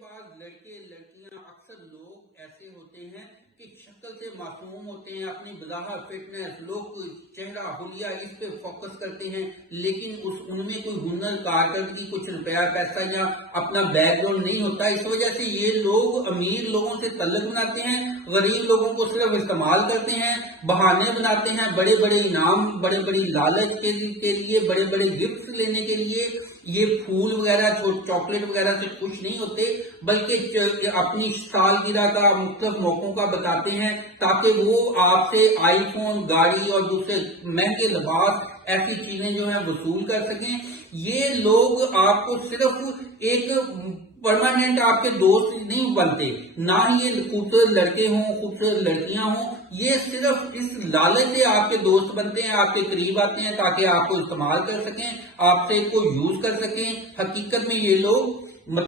बाद लड़के लड़कियां अक्सर लोग ऐसे होते हैं कि शक्ल से मासूम होते हैं, अपनी बज़ाहत फिटनेस लुक चेहरा हुलिया इस पे फोकस करते हैं, लेकिन उनमें कोई हुनर कारकर्दगी कुछ रुपया पैसा या अपना बैकग्राउंड नहीं होता। इस वजह से ये लोग अमीर लोगों से तल्लुक बनाते हैं, गरीब लोगों को सिर्फ इस्तेमाल करते हैं, बहाने बनाते हैं, बड़े बड़े इनाम बड़े बड़ी लालच के लिए बड़े बड़े गिफ्ट लेने के लिए ये फूल वगैरह चॉकलेट वगैरह से खुश नहीं होते, बल्कि अपनी सालगिरह का मुख्तलिफ मौकों का बताते हैं ताकि वो आपसे आईफोन गाड़ी और दूसरे महंगे लिबास ऐसी चीजें जो है वसूल कर सकें। ये लोग आपको सिर्फ एक परमानेंट आपके दोस्त नहीं बनते, ना ही ये खूबसूरत लड़के हों खूबसूरत लड़कियां हों, ये सिर्फ इस लालच से आपके दोस्त बनते हैं, आपके करीब आते हैं ताकि आपको इस्तेमाल कर सकें, आपसे को यूज कर सकें। हकीकत में ये लोग